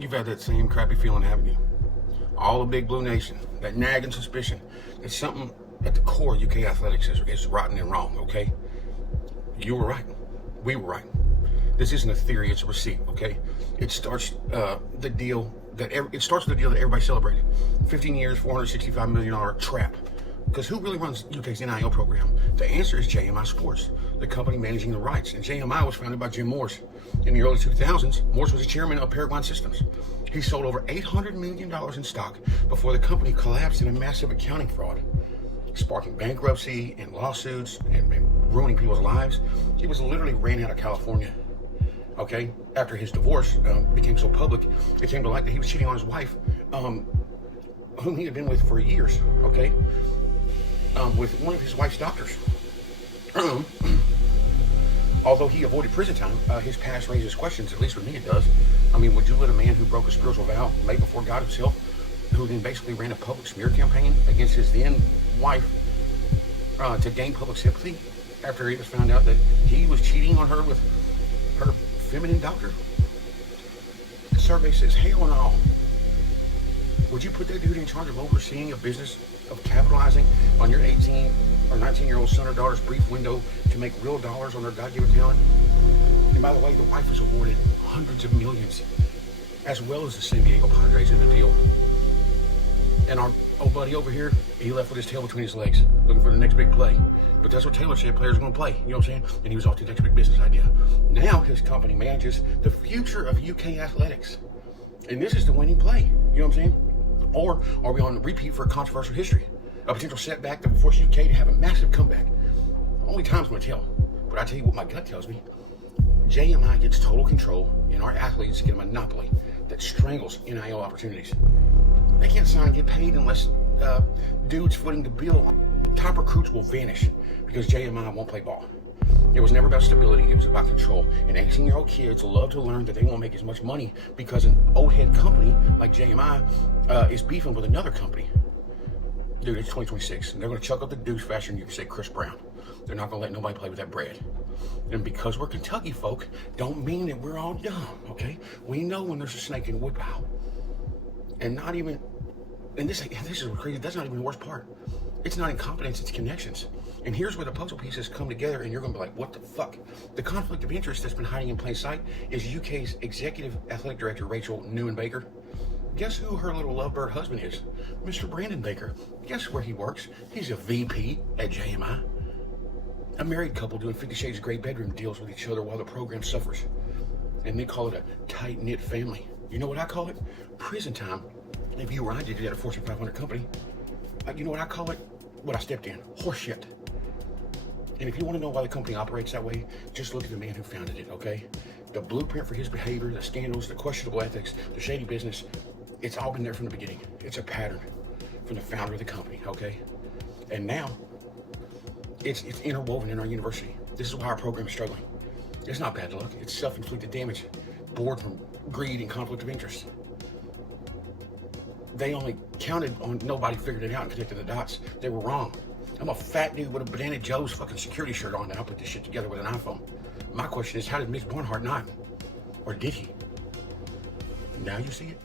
You've had that same crappy feeling, haven't you? All of Big Blue Nation, that nagging suspicion that something at the core of UK athletics is rotten and wrong, okay? You were right. We were right. This isn't a theory, it's a receipt, okay? It starts with the deal that everybody celebrated. 15 years, $465 million trap. Because who really runs UK's NIL program? The answer is JMI Sports, the company managing the rights. And JMI was founded by Jim Morse. In the early 2000s, Morse was the chairman of Peregrine Systems. He sold over $800 million in stock before the company collapsed in a massive accounting fraud, sparking bankruptcy and lawsuits and ruining people's lives. He was literally ran out of California. Okay, after his divorce became so public, it came to light that he was cheating on his wife, whom he had been with for years. Okay, with one of his wife's doctors. Although he avoided prison time, his past raises questions. At least with me, it does. I mean, would you let a man who broke a spiritual vow made before God himself, who then basically ran a public smear campaign against his then wife, to gain public sympathy after it was found out that he was cheating on her with her feminine doctor? The survey says, hell no. Would you put that dude in charge of overseeing a business of capitalizing on your 18 or 19-year-old son or daughter's brief window to make real dollars on their God-given talent? And by the way, the wife was awarded hundreds of millions, as well as the San Diego Padres in the deal. And our old buddy over here, he left with his tail between his legs, looking for the next big play. But that's what Taylor said players are going to play, you know what I'm saying? And he was off to the next big business idea. Now his company manages the future of UK athletics. And this is the winning play, you know what I'm saying? Or are we on a repeat for a controversial history? A potential setback that will force UK to have a massive comeback. Only time's going to tell. But I tell you what my gut tells me. JMI gets total control, and our athletes get a monopoly that strangles NIL opportunities. They can't sign and get paid unless dudes footing the bill. Top recruits will vanish because JMI won't play ball. It was never about stability, it was about control. And 18-year-old kids love to learn that they won't make as much money because an old head company like JMI is beefing with another company. Dude, it's 2026, and they're going to chuck up the deuce faster than you can say Chris Brown. They're not going to let nobody play with that bread. And because we're Kentucky folk, don't mean that we're all dumb, okay? We know when there's a snake in the woodpile. And not even, and this is crazy, that's not even the worst part. It's not incompetence, it's connections. And here's where the puzzle pieces come together, and you're going to be like, what the fuck? The conflict of interest that's been hiding in plain sight is UK's executive athletic director, Rachel Newman Baker. Guess who her little lovebird husband is? Mr. Brandon Baker. Guess where he works? He's a VP at JMI. A married couple doing 50 Shades of Grey bedroom deals with each other while the program suffers. And they call it a tight-knit family. You know what I call it? Prison time. If you or I did it at a Fortune 500 company, you know what I call it? What I stepped in. Horseshit. And if you want to know why the company operates that way, just look at the man who founded it, okay? The blueprint for his behavior, the scandals, the questionable ethics, the shady business, it's all been there from the beginning. It's a pattern from the founder of the company, okay? And now, it's interwoven in our university. This is why our program is struggling. It's not bad luck. It's self-inflicted damage, born from greed and conflict of interest. They only counted on nobody figured it out and connected the dots. They were wrong. I'm a fat dude with a Banana Joe's fucking security shirt on, and I put this shit together with an iPhone. My question is, how did Mitch Barnhart not? Or did he? Now you see it?